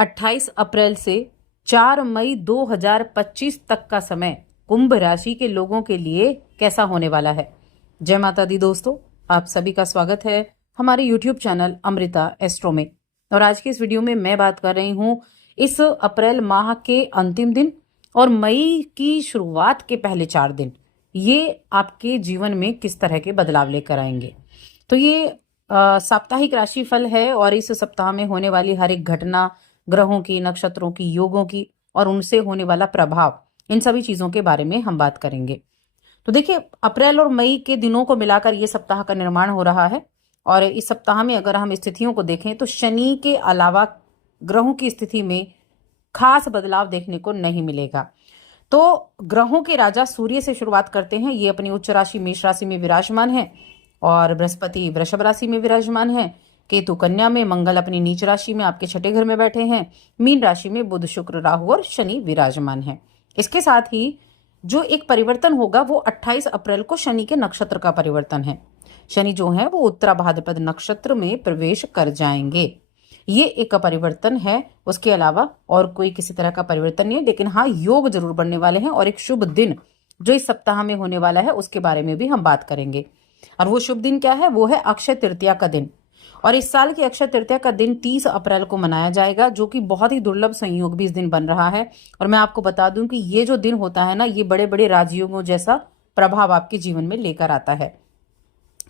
28 अप्रैल से 4 मई 2025 तक का समय कुंभ राशि के लोगों के लिए कैसा होने वाला है। जय माता दी दोस्तों, आप सभी का स्वागत है हमारे YouTube चैनल अमृता एस्ट्रो में। और आज की इस वीडियो में मैं बात कर रही हूँ इस अप्रैल माह के अंतिम दिन और मई की शुरुआत के पहले 4 दिन ये आपके जीवन में किस तरह के बदलाव लेकर आएंगे। तो ये साप्ताहिक राशिफल है और इस सप्ताह में होने वाली हर एक घटना, ग्रहों की, नक्षत्रों की, योगों की और उनसे होने वाला प्रभाव, इन सभी चीजों के बारे में हम बात करेंगे। तो देखिए, अप्रैल और मई के दिनों को मिलाकर ये सप्ताह का निर्माण हो रहा है और इस सप्ताह में अगर हम स्थितियों को देखें तो शनि के अलावा ग्रहों की स्थिति में खास बदलाव देखने को नहीं मिलेगा। तो ग्रहों के राजा सूर्य से शुरुआत करते हैं। ये अपनी उच्च राशि मेष राशि में विराजमान है और बृहस्पति वृषभ राशि में विराजमान है। केतु कन्या में, मंगल अपनी नीच राशि में आपके छठे घर में बैठे हैं। मीन राशि में बुध, शुक्र, राहु और शनि विराजमान है। इसके साथ ही जो एक परिवर्तन होगा वो 28 अप्रैल को शनि के नक्षत्र का परिवर्तन है। शनि जो है वो उत्तरा भाद्रपद नक्षत्र में प्रवेश कर जाएंगे। ये एक परिवर्तन है, उसके अलावा और कोई किसी तरह का परिवर्तन नहीं है। लेकिन हाँ, योग जरूर बनने वाले हैं और एक शुभ दिन जो इस सप्ताह में होने वाला है उसके बारे में भी हम बात करेंगे। और वो शुभ दिन क्या है? वो है अक्षय तृतीया का दिन। और इस साल की अक्षय तृतीया का दिन 30 अप्रैल को मनाया जाएगा, जो कि बहुत ही दुर्लभ संयोग भी इस दिन बन रहा है। और मैं आपको बता दूं कि ये जो दिन होता है ना, ये बड़े बड़े राजयोगों जैसा प्रभाव आपके जीवन में लेकर आता है।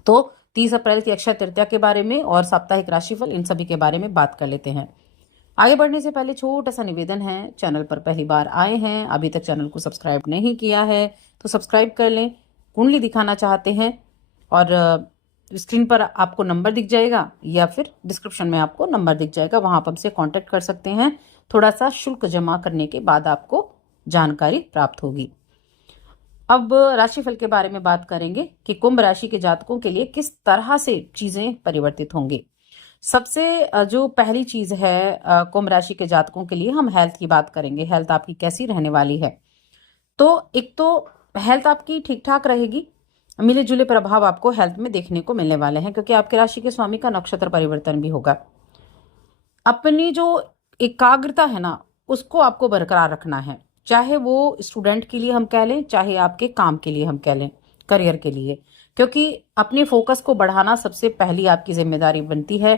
तो 30 अप्रैल की अक्षय तृतीया के बारे में और साप्ताहिक राशिफल, इन सभी के बारे में बात कर लेते हैं। आगे बढ़ने से पहले छोटा सा निवेदन है, चैनल पर पहली बार आए हैं, अभी तक चैनल को सब्सक्राइब नहीं किया है तो सब्सक्राइब कर लें। कुंडली दिखाना चाहते हैं और स्क्रीन पर आपको नंबर दिख जाएगा या फिर डिस्क्रिप्शन में आपको नंबर दिख जाएगा, वहां आप हमसे कांटेक्ट कर सकते हैं। थोड़ा सा शुल्क जमा करने के बाद आपको जानकारी प्राप्त होगी। अब राशिफल के बारे में बात करेंगे कि कुंभ राशि के जातकों के लिए किस तरह से चीजें परिवर्तित होंगी। सबसे जो पहली चीज है कुंभ राशि के जातकों के लिए, हम हेल्थ की बात करेंगे। हेल्थ आपकी कैसी रहने वाली है? तो एक तो हेल्थ आपकी ठीक ठाक रहेगी। मिले जुले प्रभाव आपको हेल्थ में देखने को मिलने वाले हैं, क्योंकि आपके राशि के स्वामी का नक्षत्र परिवर्तन भी होगा। अपनी जो एकाग्रता है ना, उसको आपको बरकरार रखना है, चाहे वो स्टूडेंट के लिए हम कह लें, चाहे आपके काम के लिए हम कह लें, करियर के लिए, क्योंकि अपने फोकस को बढ़ाना सबसे पहली आपकी जिम्मेदारी बनती है।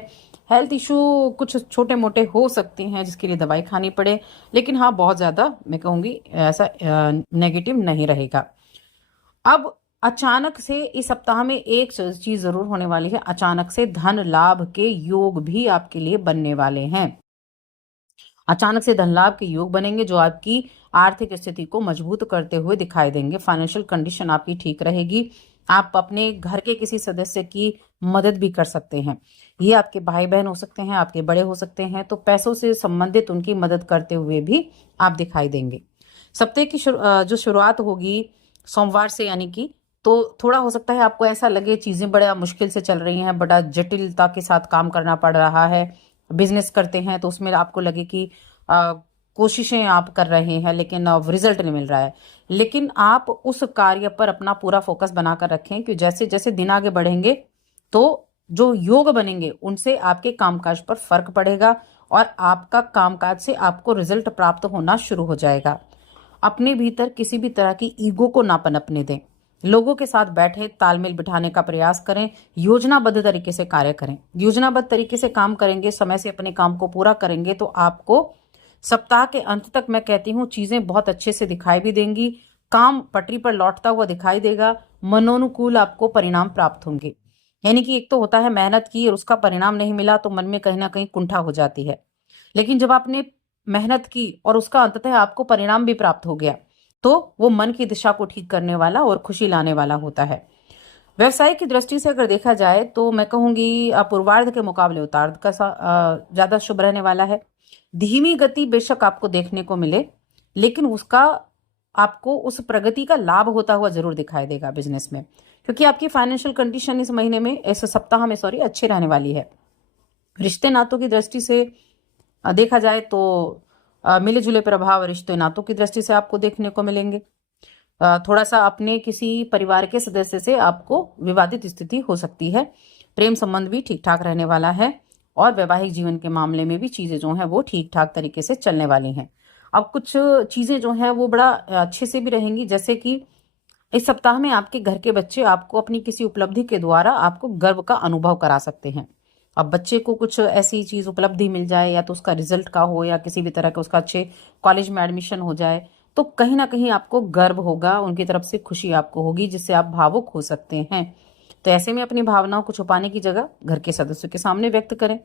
हेल्थ इशू कुछ छोटे मोटे हो सकते हैं जिसके लिए दवाई खानी पड़े, लेकिन हाँ, बहुत ज्यादा मैं कहूंगी ऐसा नेगेटिव नहीं रहेगा। अब अचानक से इस सप्ताह में एक चीज जरूर होने वाली है, अचानक से धन लाभ के योग भी आपके लिए बनने वाले हैं। अचानक से धन लाभ के योग बनेंगे जो आपकी आर्थिक स्थिति को मजबूत करते हुए दिखाई देंगे। फाइनेंशियल कंडीशन आपकी ठीक रहेगी। आप अपने घर के किसी सदस्य की मदद भी कर सकते हैं। ये आपके भाई बहन हो सकते हैं, आपके बड़े हो सकते हैं, तो पैसों से संबंधित उनकी मदद करते हुए भी आप दिखाई देंगे। सप्ताह की जो शुरुआत होगी सोमवार से, यानी कि तो थोड़ा हो सकता है आपको ऐसा लगे चीजें बड़ा मुश्किल से चल रही हैं, बड़ा जटिलता के साथ काम करना पड़ रहा है। बिजनेस करते हैं तो उसमें आपको लगे कि कोशिशें आप कर रहे हैं लेकिन रिजल्ट नहीं मिल रहा है। लेकिन आप उस कार्य पर अपना पूरा फोकस बनाकर रखें कि जैसे जैसे दिन आगे बढ़ेंगे तो जो योग बनेंगे उनसे आपके कामकाज पर फर्क पड़ेगा और आपका कामकाज से आपको रिजल्ट प्राप्त होना शुरू हो जाएगा। अपने भीतर किसी भी तरह की ईगो को ना पनपने दें। लोगों के साथ बैठे तालमेल बिठाने का प्रयास करें। योजनाबद्ध तरीके से कार्य करें। योजनाबद्ध तरीके से काम करेंगे, समय से अपने काम को पूरा करेंगे तो आपको सप्ताह के अंत तक मैं कहती हूँ चीजें बहुत अच्छे से दिखाई भी देंगी। काम पटरी पर लौटता हुआ दिखाई देगा। मनोनुकूल आपको परिणाम प्राप्त होंगे। यानी कि एक तो होता है मेहनत की और उसका परिणाम नहीं मिला तो मन में कहीं ना कहीं कुंठा हो जाती है, लेकिन जब आपने मेहनत की और उसका अंततः आपको परिणाम भी प्राप्त हो गया तो वो मन की दिशा को ठीक करने वाला और खुशी लाने वाला होता है। व्यवसाय की दृष्टि से अगर देखा जाए तो मैं कहूंगी पूर्वार्ध के मुकाबले उत्तरार्ध का ज्यादा शुभ रहने वाला है। धीमी गति बेशक आपको देखने को मिले, लेकिन उसका आपको उस प्रगति का लाभ होता हुआ जरूर दिखाई देगा बिजनेस में, क्योंकि आपकी फाइनेंशियल कंडीशन इस महीने में, इस सप्ताह में अच्छी रहने वाली है। रिश्ते नातों की दृष्टि से देखा जाए तो मिले जुले प्रभाव रिश्ते नातों की दृष्टि से आपको देखने को मिलेंगे। थोड़ा सा अपने किसी परिवार के सदस्य से आपको विवादित स्थिति हो सकती है। प्रेम संबंध भी ठीक ठाक रहने वाला है और वैवाहिक जीवन के मामले में भी चीज़ें जो हैं वो ठीक ठाक तरीके से चलने वाली हैं। अब कुछ चीज़ें जो हैं वो बड़ा अच्छे से भी रहेंगी, जैसे कि इस सप्ताह में आपके घर के बच्चे आपको अपनी किसी उपलब्धि के द्वारा आपको गर्व का अनुभव करा सकते हैं। अब बच्चे को कुछ ऐसी चीज़ उपलब्धि मिल जाए, या तो उसका रिजल्ट का हो या किसी भी तरह का उसका अच्छे कॉलेज में एडमिशन हो जाए, तो कहीं ना कहीं आपको गर्व होगा, उनकी तरफ से खुशी आपको होगी, जिससे आप भावुक हो सकते हैं। तो ऐसे में अपनी भावनाओं को छुपाने की जगह घर के सदस्यों के सामने व्यक्त करें,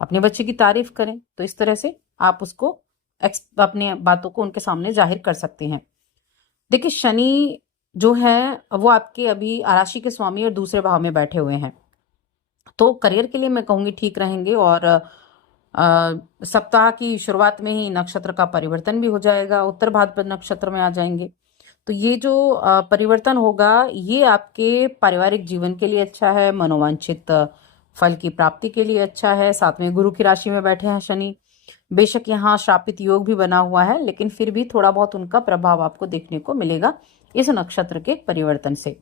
अपने बच्चे की तारीफ करें। तो इस तरह से आप उसको अपनी बातों को उनके सामने जाहिर कर सकते हैं। देखिए, शनि जो है वो आपके अभी राशि के स्वामी और दूसरे भाव में बैठे हुए हैं, तो करियर के लिए मैं कहूँगी ठीक रहेंगे। और सप्ताह की शुरुआत में ही नक्षत्र का परिवर्तन भी हो जाएगा, उत्तर भाद्रपद नक्षत्र में आ जाएंगे। तो ये जो परिवर्तन होगा ये आपके पारिवारिक जीवन के लिए अच्छा है, मनोवांछित फल की प्राप्ति के लिए अच्छा है। साथ में गुरु की राशि में बैठे हैं शनि, बेशक यहाँ श्रापित योग भी बना हुआ है, लेकिन फिर भी थोड़ा बहुत उनका प्रभाव आपको देखने को मिलेगा इस नक्षत्र के परिवर्तन से।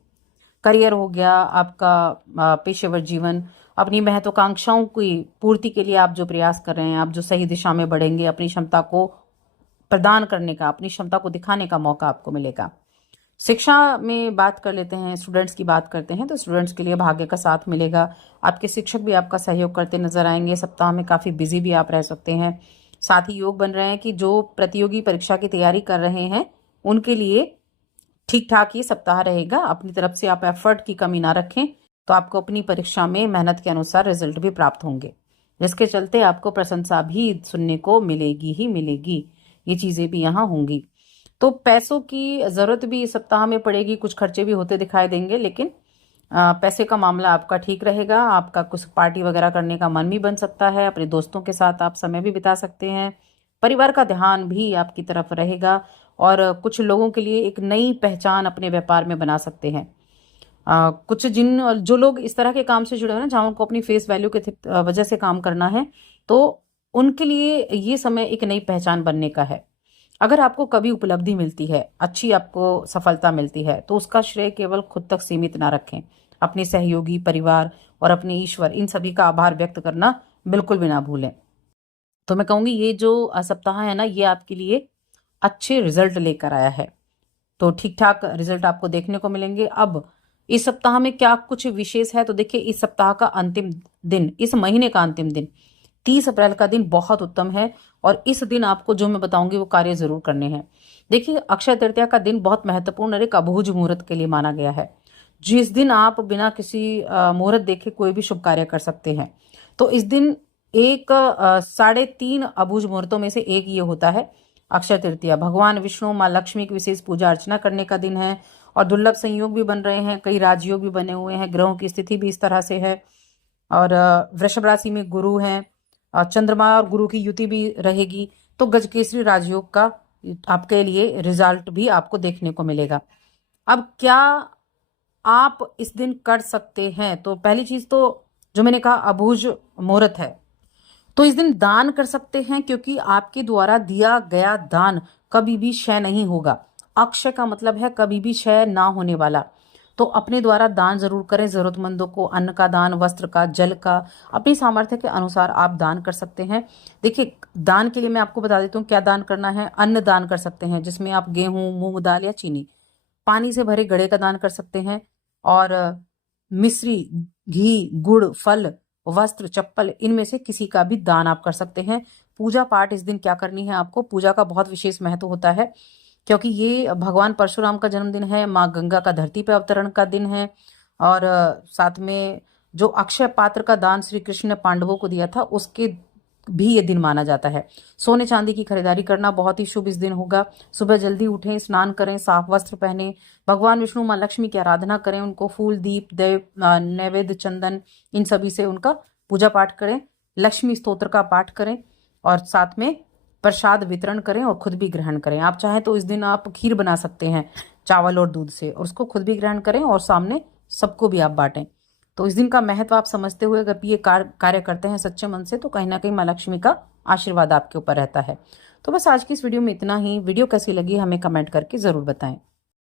करियर हो गया, आपका पेशेवर जीवन, अपनी महत्वाकांक्षाओं की पूर्ति के लिए आप जो प्रयास कर रहे हैं, आप जो सही दिशा में बढ़ेंगे, अपनी क्षमता को प्रदान करने का, अपनी क्षमता को दिखाने का मौका आपको मिलेगा। शिक्षा में बात कर लेते हैं, स्टूडेंट्स की बात करते हैं, तो स्टूडेंट्स के लिए भाग्य का साथ मिलेगा। आपके शिक्षक भी आपका सहयोग करते नजर आएंगे। सप्ताह में काफ़ी बिजी भी आप रह सकते हैं। साथ ही योग बन रहे हैं कि जो प्रतियोगी परीक्षा की तैयारी कर रहे हैं उनके लिए ठीक ठाक ये सप्ताह रहेगा। अपनी तरफ से आप एफर्ट की कमी ना रखें, तो आपको अपनी परीक्षा में मेहनत के अनुसार रिजल्ट भी प्राप्त होंगे, जिसके चलते आपको प्रशंसा भी सुनने को मिलेगी ही मिलेगी। ये चीज़ें भी यहाँ होंगी। तो पैसों की ज़रूरत भी इस सप्ताह में पड़ेगी, कुछ खर्चे भी होते दिखाई देंगे, लेकिन पैसे का मामला आपका ठीक रहेगा। आपका कुछ पार्टी वगैरह करने का मन भी बन सकता है, अपने दोस्तों के साथ आप समय भी बिता सकते हैं। परिवार का ध्यान भी आपकी तरफ रहेगा, और कुछ लोगों के लिए एक नई पहचान अपने व्यापार में बना सकते हैं। कुछ जो लोग इस तरह के काम से जुड़े हुए हैं जहाँ उनको अपनी फेस वैल्यू के वजह से काम करना है, तो उनके लिए ये समय एक नई पहचान बनने का है। अगर आपको कभी उपलब्धि मिलती है, अच्छी आपको सफलता मिलती है, तो उसका श्रेय केवल खुद तक सीमित ना रखें। अपने सहयोगी, परिवार और अपने ईश्वर, इन सभी का आभार व्यक्त करना बिल्कुल भी ना भूलें। तो मैं कहूँगी ये जो सप्ताह है ना, ये आपके लिए अच्छे रिजल्ट लेकर आया है, तो ठीक ठाक रिजल्ट आपको देखने को मिलेंगे। अब इस सप्ताह में क्या कुछ विशेष है, तो देखिए, इस सप्ताह का अंतिम दिन, इस महीने का अंतिम दिन 30 अप्रैल का दिन बहुत उत्तम है, और इस दिन आपको जो मैं बताऊंगी वो कार्य जरूर करने हैं। देखिए, अक्षय तृतीया का दिन बहुत महत्वपूर्ण और एक अबूझ मुहूर्त के लिए माना गया है, जिस दिन आप बिना किसी मुहूर्त देखे कोई भी शुभ कार्य कर सकते हैं। तो इस दिन एक 3.5 अबूझ मुहूर्तों में से एक ये होता है अक्षय तृतीया। भगवान विष्णु, माँ लक्ष्मी की विशेष पूजा अर्चना करने का दिन है, और दुर्लभ संयोग भी बन रहे हैं, कई राजयोग भी बने हुए हैं, ग्रहों की स्थिति भी इस तरह से है। और वृषभ राशि में गुरु हैं, चंद्रमा और गुरु की युति भी रहेगी, तो गजकेसरी राजयोग का आपके लिए रिजल्ट भी आपको देखने को मिलेगा। अब क्या आप इस दिन कर सकते हैं, तो पहली चीज तो जो मैंने कहा अबूझ मुहूर्त है, तो इस दिन दान कर सकते हैं, क्योंकि आपके द्वारा दिया गया दान कभी भी क्षय नहीं होगा। अक्षय का मतलब है कभी भी क्षय ना होने वाला। तो अपने द्वारा दान जरूर करें, जरूरतमंदों को अन्न का दान, वस्त्र का, जल का, अपनी सामर्थ्य के अनुसार आप दान कर सकते हैं। देखिए, दान के लिए मैं आपको बता देता हूँ क्या दान करना है। अन्न दान कर सकते हैं, जिसमें आप गेहूं, मूंग दाल या चीनी, पानी से भरे घड़े का दान कर सकते हैं, और मिश्री, घी, गुड़, फल, वस्त्र, चप्पल, इनमें से किसी का भी दान आप कर सकते हैं। पूजा पाठ इस दिन क्या करनी है आपको, पूजा का बहुत विशेष महत्व होता है, क्योंकि ये भगवान परशुराम का जन्मदिन है, माँ गंगा का धरती पर अवतरण का दिन है, और साथ में जो अक्षय पात्र का दान श्री कृष्ण ने पांडवों को दिया था, उसके भी ये दिन माना जाता है। सोने चांदी की खरीदारी करना बहुत ही शुभ इस दिन होगा। सुबह जल्दी उठें, स्नान करें, साफ वस्त्र पहने, भगवान विष्णु, माँ लक्ष्मी की आराधना करें, उनको फूल, दीप, देव, नैवेद्य, चंदन, इन सभी से उनका पूजा पाठ करें, लक्ष्मी स्तोत्र का पाठ करें, और साथ में प्रसाद वितरण करें और खुद भी ग्रहण करें। आप चाहें तो इस दिन आप खीर बना सकते हैं चावल और दूध से, और उसको खुद भी ग्रहण करें और सामने सबको भी आप बांटें। तो इस दिन का महत्व आप समझते हुए अगर ये कार्य करते हैं सच्चे मन से, तो कहीं ना कहीं माँ लक्ष्मी का आशीर्वाद आपके ऊपर रहता है। तो बस आज की इस वीडियो में इतना ही। वीडियो कैसी लगी हमें कमेंट करके जरूर बताएं।